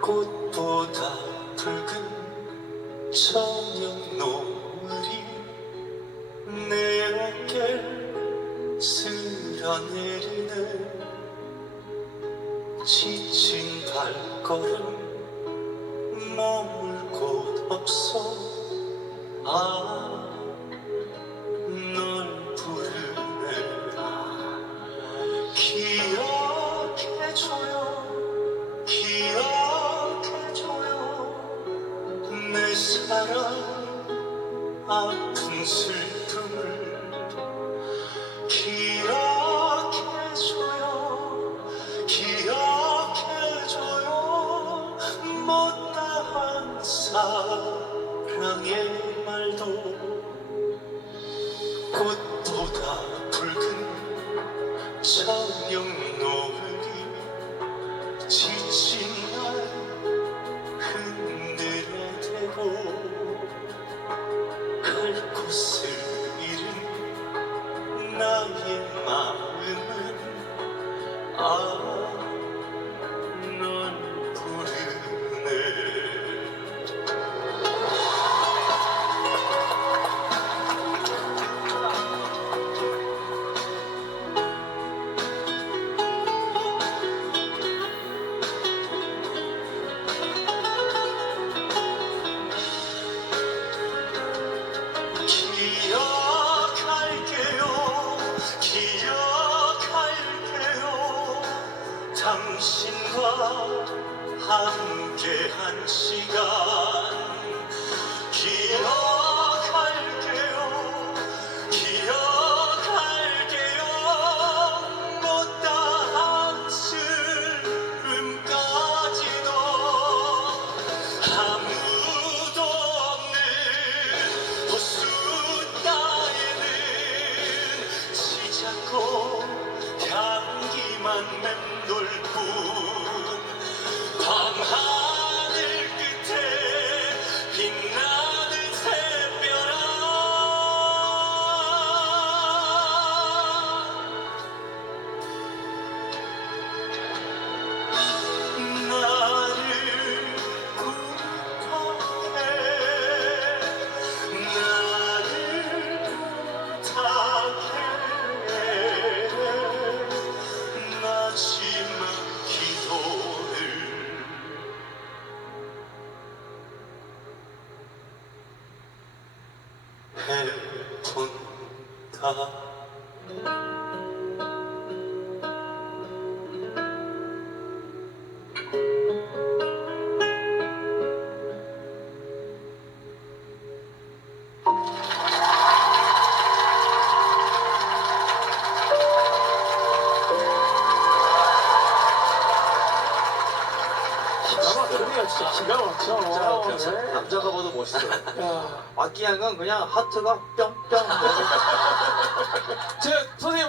꽃보다 붉은 저녁 노을이. 내 어깨 쓸어내리네 지친 발걸음. 머물 곳 없어. 아 사랑 아픈 슬픔을 기억해줘요. 기억해줘요. 못다한 사랑의 말도 꽃보다 붉은 저녁 노을이 지친 당신과 함께한 시간 기억 만 맴돌 뿐 기가 막히네요 진짜 기가 막혀 진짜 괜찮- 네. 남자가 봐도 멋있어요. 야, 악기양은 그냥 하트가 뿅뿅. 제 선생님